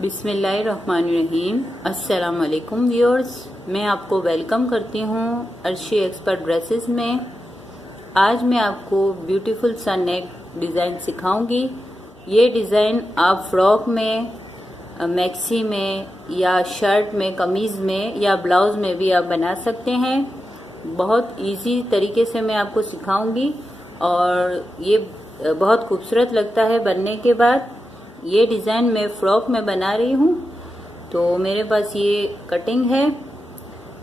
बिस्मिल्लाहिर्रहमानिर्रहीम। अस्सलाम वालेकुम व्यूअर्स, मैं आपको वेलकम करती हूँ अर्शी एक्सपर्ट ड्रेसेस में। आज मैं आपको ब्यूटीफुल सा नेक डिज़ाइन सिखाऊंगी। ये डिज़ाइन आप फ्रॉक में, मैक्सी में या शर्ट में, कमीज़ में या ब्लाउज में भी आप बना सकते हैं। बहुत इजी तरीके से मैं आपको सिखाऊंगी और ये बहुत खूबसूरत लगता है बनने के बाद। ये डिज़ाइन मैं फ्रॉक में बना रही हूँ, तो मेरे पास ये कटिंग है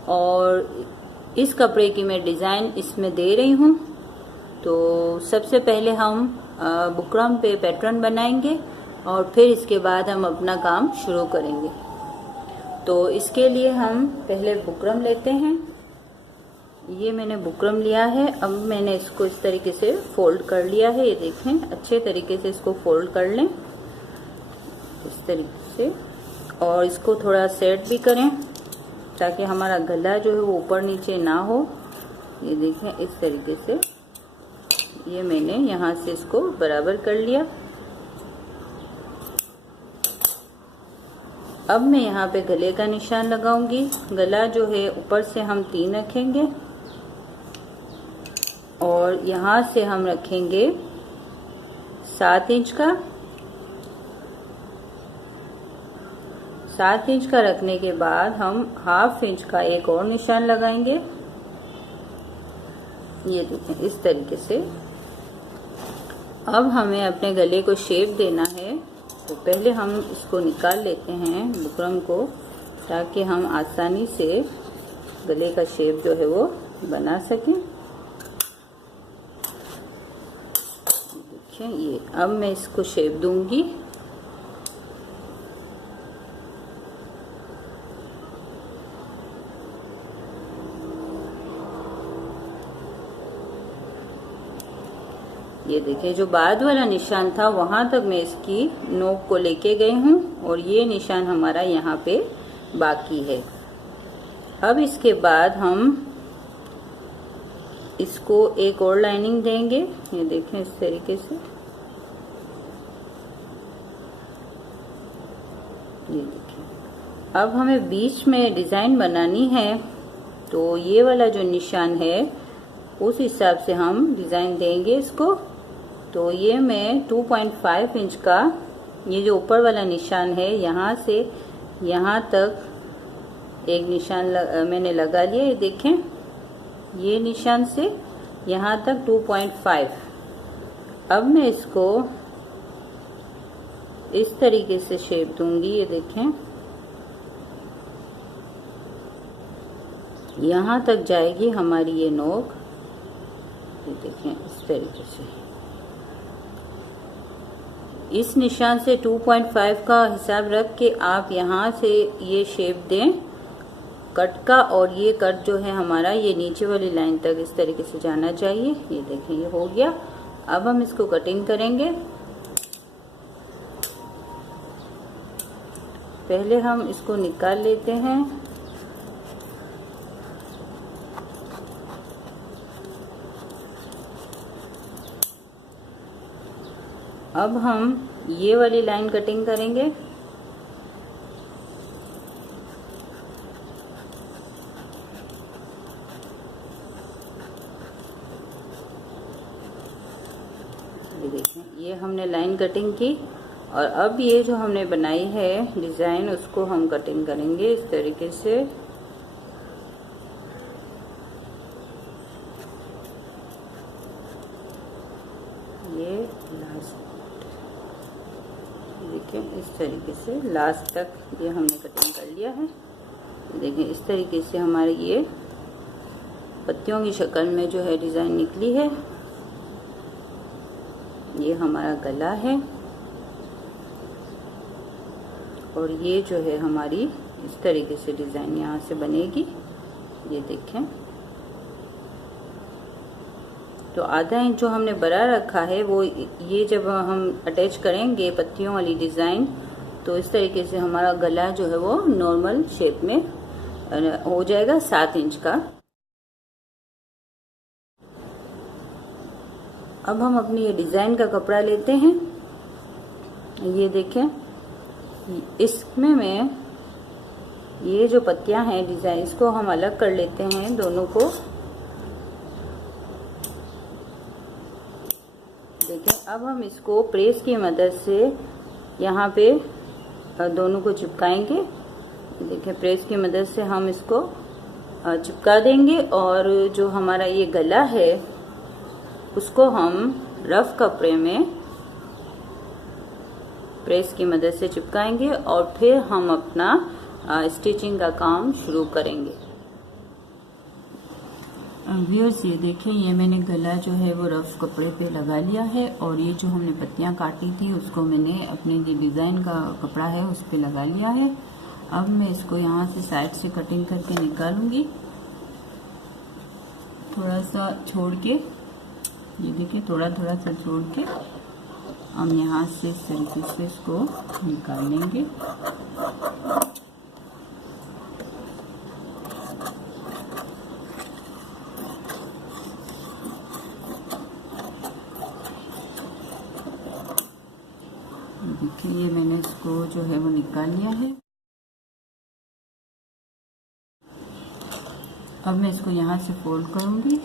और इस कपड़े की मैं डिज़ाइन इसमें दे रही हूँ। तो सबसे पहले हम बुकरम पे पैटर्न बनाएंगे और फिर इसके बाद हम अपना काम शुरू करेंगे। तो इसके लिए हम पहले बुकरम लेते हैं। ये मैंने बुकरम लिया है। अब मैंने इसको इस तरीके से फोल्ड कर लिया है। ये देखें, अच्छे तरीके से इसको फोल्ड कर लें इस तरीके से, और इसको थोड़ा सेट भी करें ताकि हमारा गला जो है वो ऊपर नीचे ना हो। ये देखें, इस तरीके से ये मैंने यहाँ से इसको बराबर कर लिया। अब मैं यहाँ पे गले का निशान लगाऊंगी। गला जो है ऊपर से हम 3 रखेंगे और यहाँ से हम रखेंगे 7 इंच का। 7 इंच का रखने के बाद हम ½ इंच का एक और निशान लगाएंगे। ये देखें, इस तरीके से। अब हमें अपने गले को शेप देना है, तो पहले हम इसको निकाल लेते हैं बुकरम को, ताकि हम आसानी से गले का शेप जो है वो बना सकें। देखिए, ये अब मैं इसको शेप दूंगी। ये देखिए, जो बाद वाला निशान था वहां तक मैं इसकी नोक को लेके गई हूँ और ये निशान हमारा यहाँ पे बाकी है। अब इसके बाद हम इसको एक और लाइनिंग देंगे। ये देखें, इस तरीके से। ये देखिए, अब हमें बीच में डिजाइन बनानी है, तो ये वाला जो निशान है उस हिसाब से हम डिजाइन देंगे इसको। तो ये मैं 2.5 इंच का, ये जो ऊपर वाला निशान है, यहाँ से यहाँ तक एक निशान मैंने लगा लिया। ये देखें, ये निशान से यहाँ तक 2.5। अब मैं इसको इस तरीके से शेप दूंगी। ये देखें, यहाँ तक जाएगी हमारी ये नोक। ये देखें, इस तरीके से। इस निशान से 2.5 का हिसाब रख के आप यहाँ से ये शेप दें कट का, और ये कट जो है हमारा ये नीचे वाली लाइन तक इस तरीके से जाना चाहिए। ये देखें, ये हो गया। अब हम इसको कटिंग करेंगे। पहले हम इसको निकाल लेते हैं। अब हम ये वाली लाइन कटिंग करेंगे। ये देखें, ये हमने लाइन कटिंग की और अब ये जो हमने बनाई है डिजाइन, उसको हम कटिंग करेंगे इस तरीके से। ये लास्ट, देखिए, इस तरीके से लास्ट तक ये हमने कटिंग कर लिया है। देखिए, इस तरीके से हमारी ये पत्तियों की शक्ल में जो है डिजाइन निकली है। ये हमारा गला है और ये जो है हमारी इस तरीके से डिजाइन यहाँ से बनेगी। ये देखें, तो ½ इंच जो हमने बड़ा रखा है वो, ये जब हम अटैच करेंगे पत्तियों वाली डिजाइन, तो इस तरीके से हमारा गला जो है वो नॉर्मल शेप में हो जाएगा 7 इंच का। अब हम अपनी ये डिजाइन का कपड़ा लेते हैं। ये देखें, इसमें मैं ये जो पत्तियां हैं डिजाइन, इसको हम अलग कर लेते हैं दोनों को। देखिए अब हम इसको प्रेस की मदद से यहाँ पे दोनों को चिपकाएंगे। देखिए प्रेस की मदद से हम इसको चिपका देंगे और जो हमारा ये गला है उसको हम रफ कपड़े में प्रेस की मदद से चिपकाएंगे और फिर हम अपना स्टिचिंग का काम शुरू करेंगे। व्यूअर्स ये देखिए, ये मैंने गला जो है वो रफ कपड़े पे लगा लिया है और ये जो हमने पत्तियां काटी थी उसको मैंने अपने ये डिज़ाइन का कपड़ा है उस पे लगा लिया है। अब मैं इसको यहाँ से साइड से कटिंग करके निकालूंगी, थोड़ा सा छोड़ के। ये देखिए थोड़ा थोड़ा सा छोड़ के हम यहाँ से इस तरीके से इसको निकाल लेंगे। देखिए ये मैंने इसको जो है वो निकाल लिया है। अब मैं इसको यहाँ से फोल्ड करूँगी।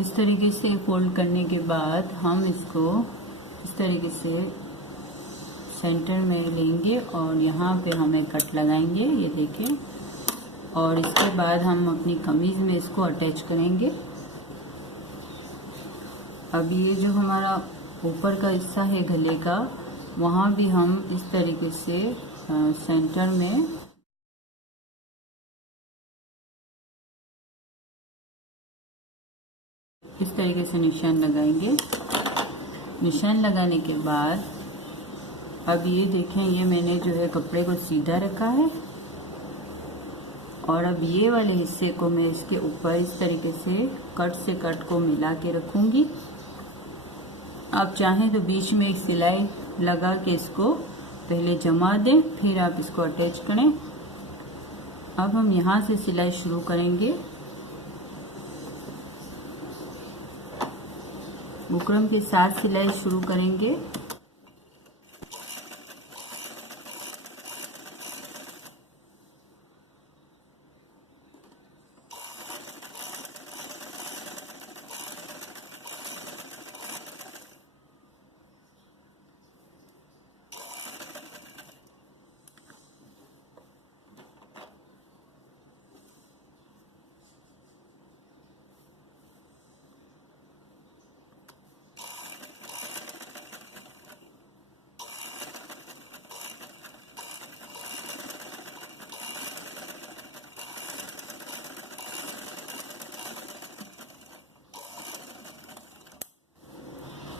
इस तरीके से फोल्ड करने के बाद हम इसको इस तरीके से सेंटर में लेंगे और यहाँ पे हमें कट लगाएंगे, ये देखें। और इसके बाद हम अपनी कमीज में इसको अटैच करेंगे। अब ये जो हमारा ऊपर का हिस्सा है गले का, वहाँ भी हम इस तरीके से सेंटर में इस तरीके से निशान लगाएंगे। निशान लगाने के बाद अब ये देखें, ये मैंने जो है कपड़े को सीधा रखा है और अब ये वाले हिस्से को मैं इसके ऊपर इस तरीके से कट से कट को मिला के रखूंगी। आप चाहें तो बीच में एक सिलाई लगा के इसको पहले जमा दें, फिर आप इसको अटैच करें। अब हम यहाँ से सिलाई शुरू करेंगे। बुकरम के साथ सिलाई शुरू करेंगे।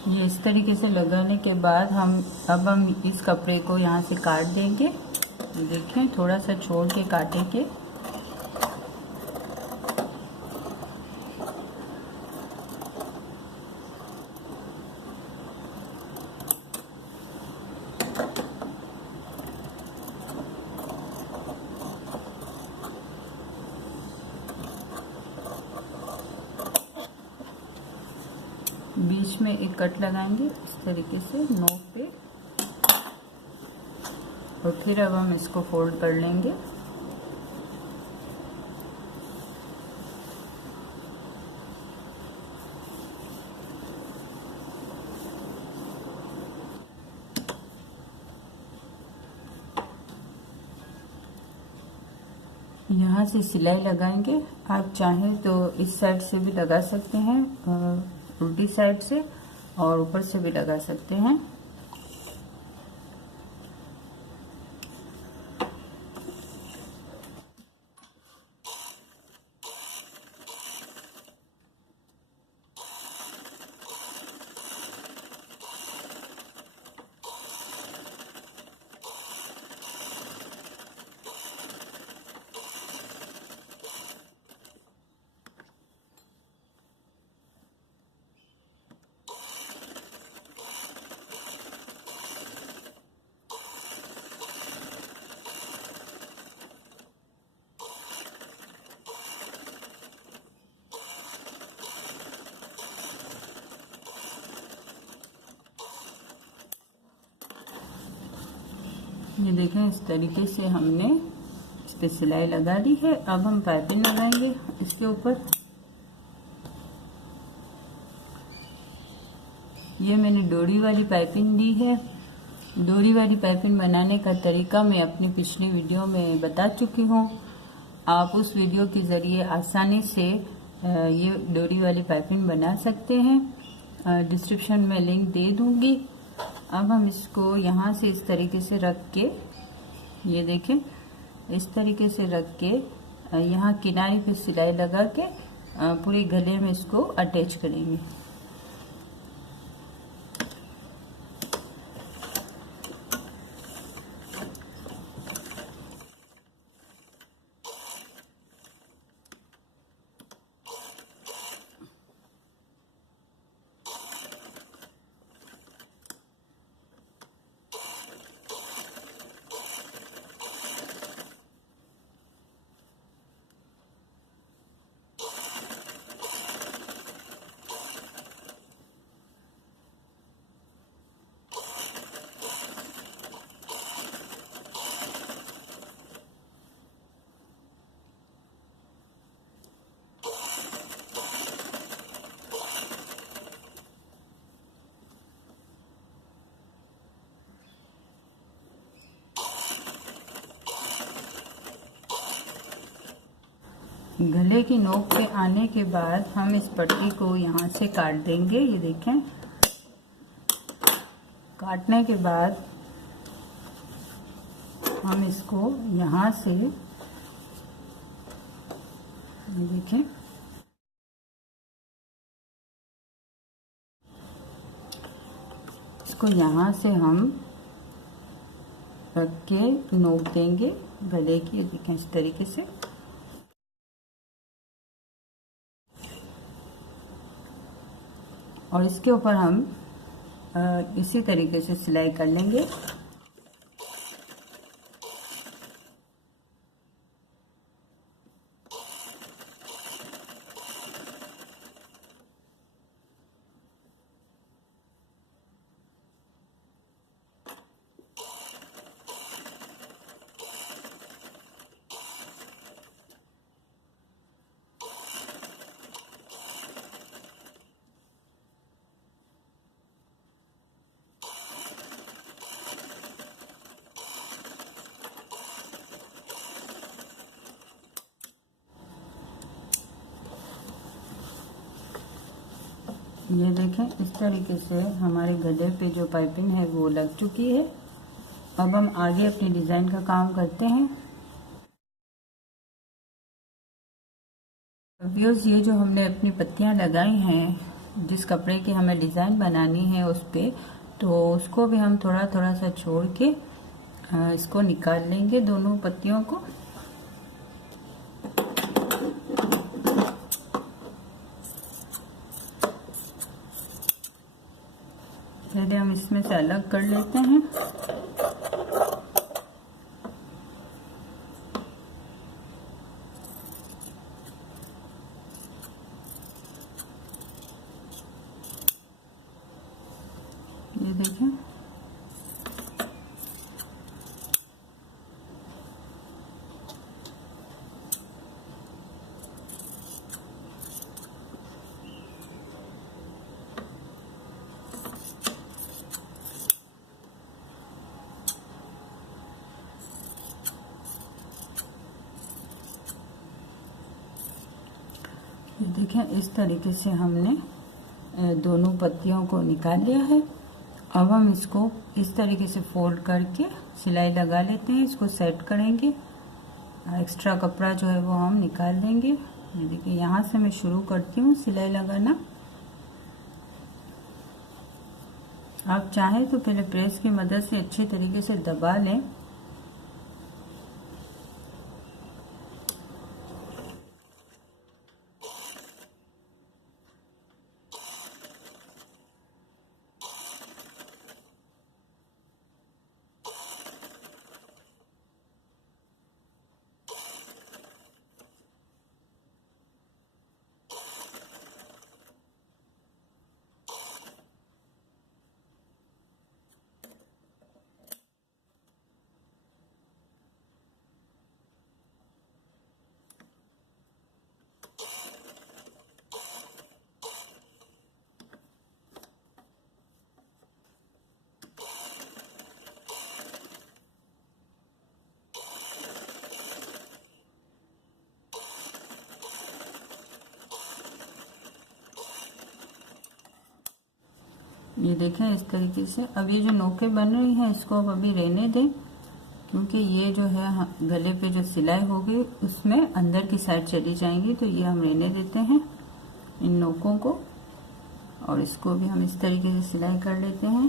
ये इस तरीके से लगाने के बाद अब हम इस कपड़े को यहाँ से काट देंगे। देखें थोड़ा सा छोड़ के काटेंगे। बीच में एक कट लगाएंगे इस तरीके से नोक पे और फिर अब हम इसको फोल्ड कर लेंगे। यहाँ से सिलाई लगाएंगे। आप चाहें तो इस साइड से भी लगा सकते हैं, उल्टी साइड से, और ऊपर से भी लगा सकते हैं। ये देखें, इस तरीके से हमने इस पे सिलाई लगा दी है। अब हम पाइपिंग लगाएंगे इसके ऊपर। ये मैंने डोरी वाली पाइपिंग दी है। डोरी वाली पाइपिंग बनाने का तरीका मैं अपनी पिछली वीडियो में बता चुकी हूँ। आप उस वीडियो के ज़रिए आसानी से ये डोरी वाली पाइपिंग बना सकते हैं। डिस्क्रिप्शन में लिंक दे दूँगी। अब हम इसको यहाँ से इस तरीके से रख के, ये देखें, इस तरीके से रख के यहाँ किनारे पे सिलाई लगा के पूरे गले में इसको अटैच करेंगे। गले की नोक पे आने के बाद हम इस पट्टी को यहाँ से काट देंगे। ये देखें, काटने के बाद हम इसको यहाँ से, देखें, इसको यहाँ से हम रख के नोक देंगे गले की। ये देखें, इस तरीके से। और इसके ऊपर हम इसी तरीके से सिलाई कर लेंगे। ये देखें, इस तरीके से हमारे गले पे जो पाइपिंग है वो लग चुकी है। अब हम आगे अपनी डिज़ाइन का काम करते हैं। व्यूअर्स, ये जो हमने अपनी पत्तियां लगाई हैं, जिस कपड़े की हमें डिज़ाइन बनानी है उस पे, तो उसको भी हम थोड़ा थोड़ा सा छोड़ के इसको निकाल लेंगे, दोनों पत्तियों को। पहले हम इसमें से अलग कर लेते हैं। ये देखें, देखें इस तरीके से हमने दोनों पत्तियों को निकाल लिया है। अब हम इसको इस तरीके से फोल्ड करके सिलाई लगा लेते हैं। इसको सेट करेंगे, एक्स्ट्रा कपड़ा जो है वो हम निकाल देंगे। ये देखिए यहाँ से मैं शुरू करती हूँ सिलाई लगाना। आप चाहें तो पहले प्रेस की मदद से अच्छी तरीके से दबा लें। ये देखें इस तरीके से। अब ये जो नोकें बन रही हैं इसको अब अभी रहने दें, क्योंकि ये जो है गले पे जो सिलाई होगी उसमें अंदर की साइड चली जाएंगी, तो ये हम रहने देते हैं इन नोकों को। और इसको भी हम इस तरीके से सिलाई कर लेते हैं।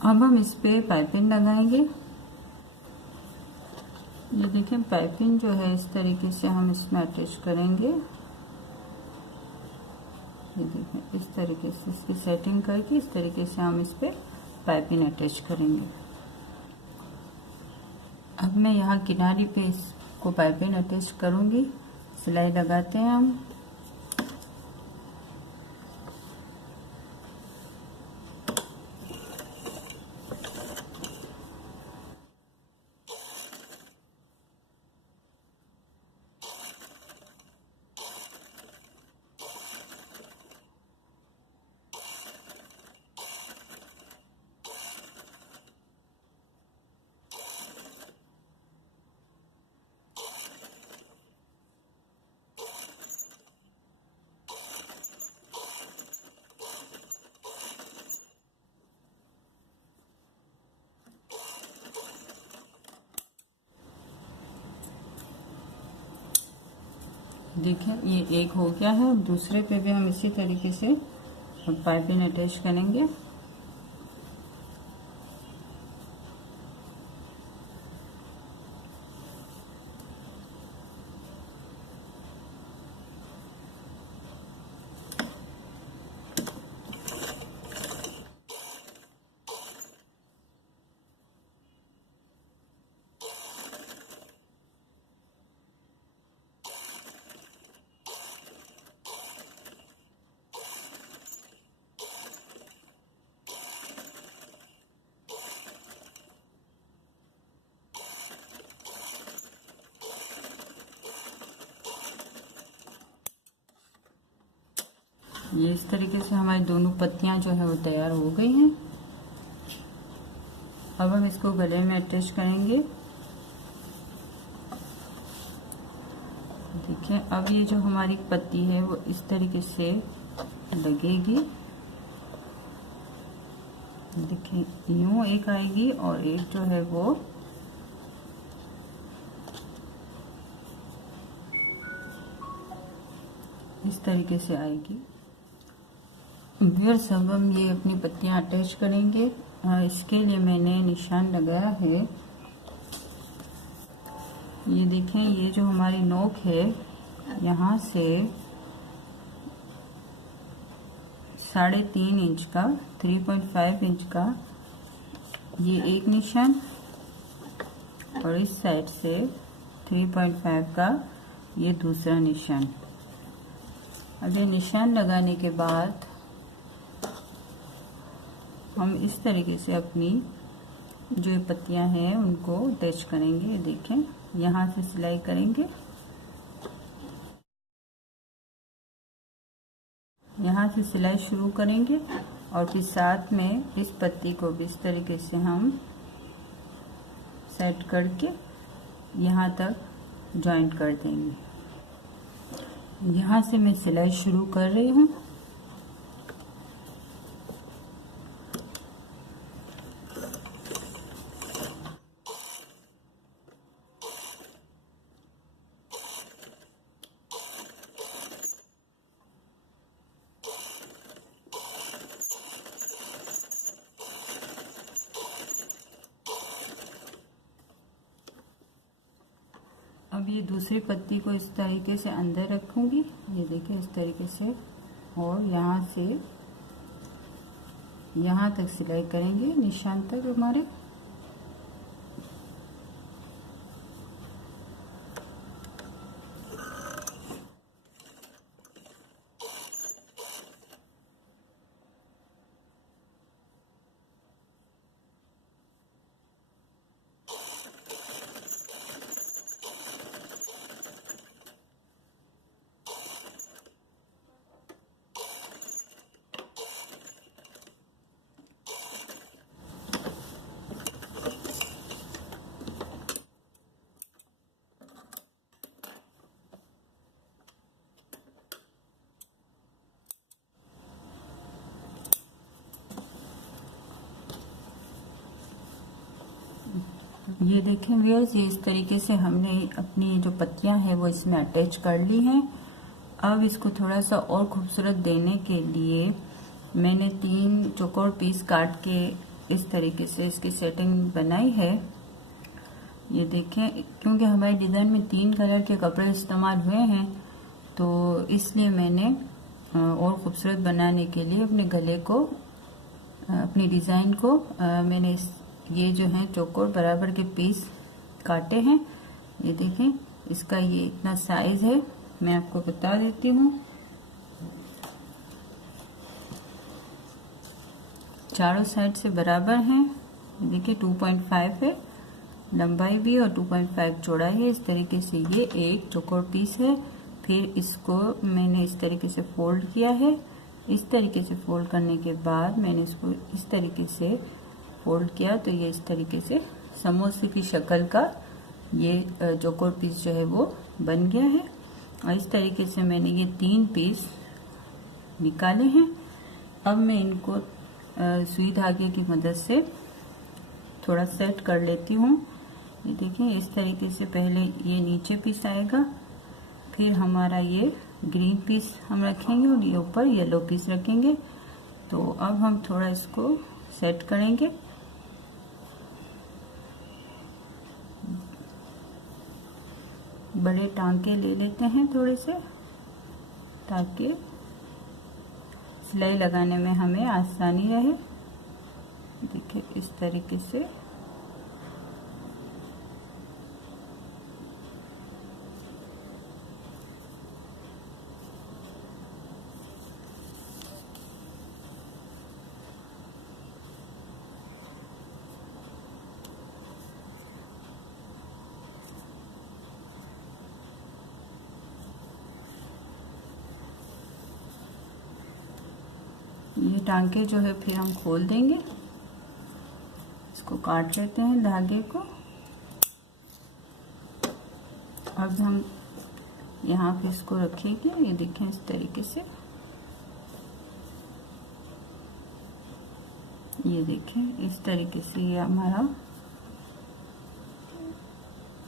अब हम इस पे पाइपिंग लगाएंगे। ये देखें पाइपिंग जो है इस तरीके से हम इसमें अटैच करेंगे। ये देखें इस तरीके से इसकी सेटिंग करके इस तरीके से हम इस पे पाइपिंग अटैच करेंगे। अब मैं यहाँ किनारे पे इसको पाइपिंग अटैच करूँगी। सिलाई लगाते हैं हम। देखिए ये एक हो गया है। दूसरे पे भी हम इसी तरीके से पाइपिंग अटैच करेंगे। ये इस तरीके से हमारी दोनों पत्तियां जो है वो तैयार हो गई हैं। अब हम इसको गले में अटैच करेंगे। देखिए अब ये जो हमारी पत्ती है वो इस तरीके से लगेगी। देखिए यूं एक आएगी और एक जो है वो इस तरीके से आएगी। व्यूअर्स अब हम ये अपनी पत्तियां अटैच करेंगे। इसके लिए मैंने निशान लगाया है। ये देखें ये जो हमारी नोक है यहाँ से 3.5 इंच का 3.5 इंच का ये एक निशान और इस साइड से 3.5 का ये दूसरा निशान। अब ये निशान लगाने के बाद हम इस तरीके से अपनी जो ये पत्तियां हैं उनको अटैच करेंगे। ये देखें, यहाँ से सिलाई करेंगे, यहाँ से सिलाई शुरू करेंगे और फिर साथ में इस पत्ती को भी इस तरीके से हम सेट करके यहाँ तक जॉइंट कर देंगे। यहाँ से मैं सिलाई शुरू कर रही हूँ। अब ये दूसरी पत्ती को इस तरीके से अंदर रखूंगी, ये देखिए इस तरीके से, और यहाँ से यहाँ तक सिलाई करेंगे निशान तक हमारे। ये देखें व्यूअर्स, ये इस तरीके से हमने अपनी जो पत्तियां हैं वो इसमें अटैच कर ली हैं। अब इसको थोड़ा सा और खूबसूरत देने के लिए मैंने 3 चौकोर पीस काट के इस तरीके से इसकी सेटिंग बनाई है। ये देखें, क्योंकि हमारे डिज़ाइन में 3 कलर के कपड़े इस्तेमाल हुए हैं तो इसलिए मैंने और खूबसूरत बनाने के लिए अपने गले को, अपनी डिज़ाइन को मैंने ये जो है चौकोर बराबर के पीस काटे हैं। ये देखें, इसका ये इतना साइज है, मैं आपको बता देती हूँ। चारों साइड से बराबर हैं। देखिए 2.5 है लंबाई भी और 2.5 चौड़ाई है। इस तरीके से ये एक चौकोर पीस है। फिर इसको मैंने इस तरीके से फोल्ड किया है। इस तरीके से फोल्ड करने के बाद मैंने इसको इस तरीके से फोल्ड किया तो ये इस तरीके से समोसे की शक्ल का ये चौकोर पीस जो है वो बन गया है। और इस तरीके से मैंने ये 3 पीस निकाले हैं। अब मैं इनको सुई धागे की मदद से थोड़ा सेट कर लेती हूँ। ये देखिए, इस तरीके से पहले ये नीचे पीस आएगा, फिर हमारा ये ग्रीन पीस हम रखेंगे और ये ऊपर येलो पीस रखेंगे। तो अब हम थोड़ा इसको सेट करेंगे। बड़े टांके ले लेते हैं थोड़े से, ताकि सिलाई लगाने में हमें आसानी रहे। देखिए इस तरीके से ये टांके जो है फिर हम खोल देंगे। इसको काट लेते हैं धागे को। अब हम यहाँ पे इसको रखेंगे। ये देखें इस तरीके से, ये देखें इस तरीके से ये हमारा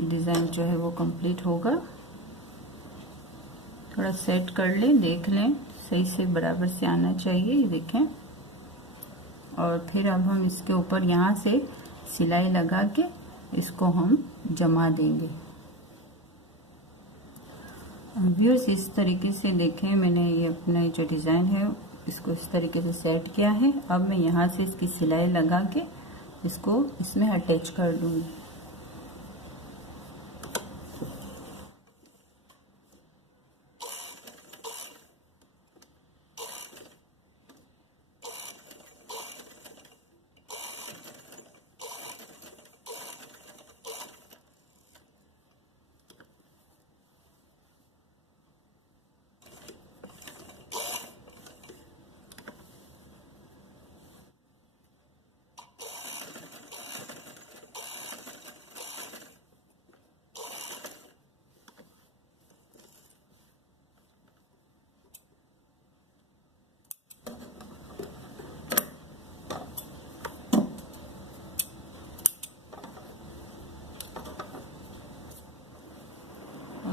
डिज़ाइन जो है वो कंप्लीट होगा। थोड़ा सेट कर लें, देख लें सही से बराबर से आना चाहिए। ये देखें, और फिर अब हम इसके ऊपर यहाँ से सिलाई लगा के इसको हम जमा देंगे। व्यूअर्स इस तरीके से देखें, मैंने ये अपना जो डिज़ाइन है इसको इस तरीके से सेट किया है। अब मैं यहाँ से इसकी सिलाई लगा के इसको इसमें अटैच कर दूंगी।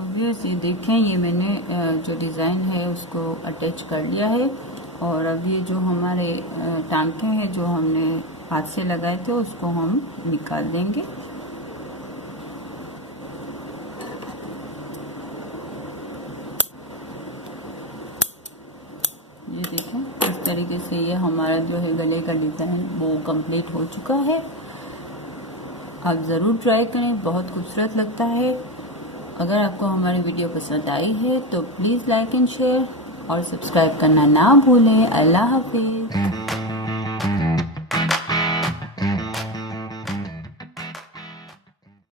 व्यूअर्स ये देखें, ये मैंने जो डिज़ाइन है उसको अटैच कर लिया है। और अब ये जो हमारे टांके हैं जो हमने हाथ से लगाए थे उसको हम निकाल देंगे। ये देखें, इस तरीके से ये हमारा जो है गले का डिज़ाइन वो कंप्लीट हो चुका है। आप ज़रूर ट्राई करें, बहुत खूबसूरत लगता है। अगर आपको हमारी वीडियो पसंद आई है तो प्लीज़ लाइक एंड शेयर और सब्सक्राइब करना ना भूलें। अल्लाह हाफिज़।